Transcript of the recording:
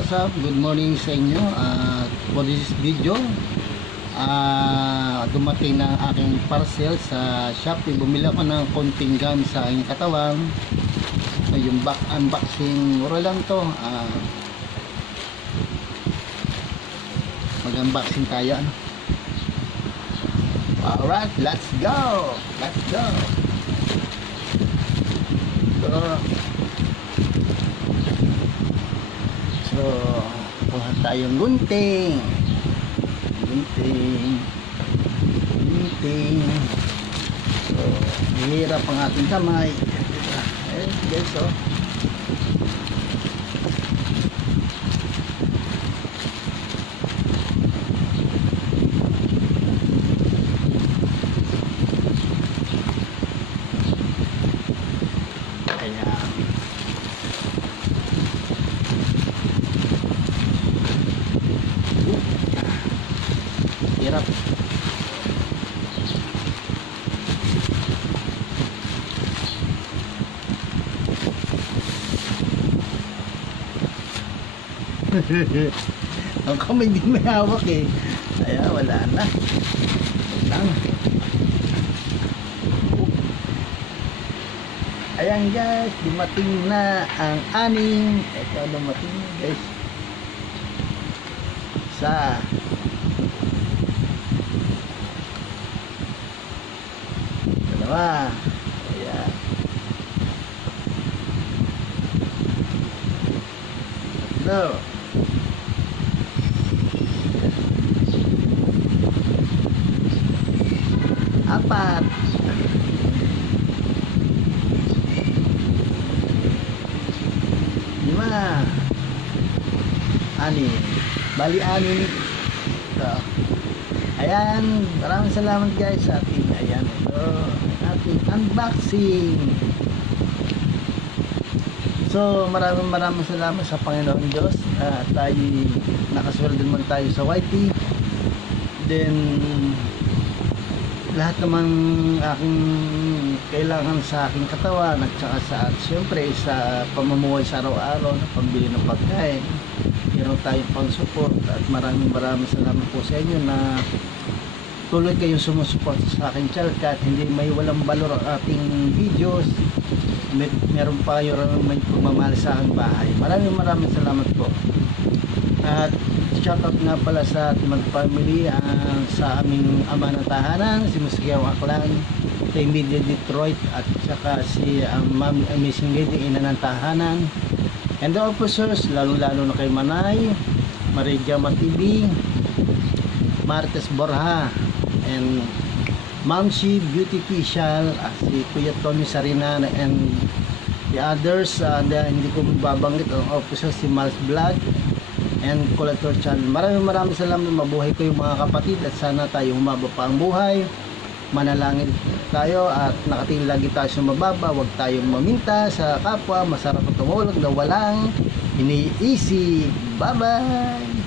what's up? Good morning sa inyo. For this video, dumating na aking parcel sa Shopee. Bumili ako ng konting gamit sa aking katawan. Yung back unboxing, mura lang to. Mag-unboxing tayo. Alright, let's go! Let's go! So, kuha tayong gunting. So, mahirap ang ating kamay. Guys, oh. Hirap. Ang kamay di may hawak eh. Kaya wala na. Lang. Ayan guys, dumating na ang aning. Ito dumating guys. Sa dalawa. Ayan. Tatlo. Apat. Lima. Anim. Bali anim. So, ayan, maraming salamat guys sa ating, ayan, ito ating unboxing. So maraming salamat sa Panginoon Diyos. Tayo nakasweldo naman tayo sa YT. Then lahat naman aking kailangan sa aking katawan at saka siyempre sa pamumuhay sa araw-araw na pambili ng pagkain, meron tayong pang support. At maraming salamat po sa inyo na tuloy kayong sumusuporta sa aking channel kahit hindi may walang valor ang ating videos. Meron pa kayo may pagmamahal sa aking bahay. Maraming salamat po. At shoutout nga pala sa ating mag-family, sa aming ama ng tahanan, si Musigaw Aklan, kay Media Detroit, at saka si Ma'am Amazing Lady, ina ng tahanan, and the officers, lalo-lalo na kay Manay, Maria Matibi, Martes Borja, and Ma'am Shi Beauty Facial, si Kuya Tony Sarina, and the others, hindi ko mababanggit ang officers, si Miles Vlog and Collector Channel. Maraming salamat. Mabuhay ko yung mga kapatid at sana tayo humaba pa ang buhay. Manalangin tayo at nakatingin lagi tayo sa mababa. Huwag tayong maminta sa kapwa. Masarap at tumulog na walang iniisip. Bye bye.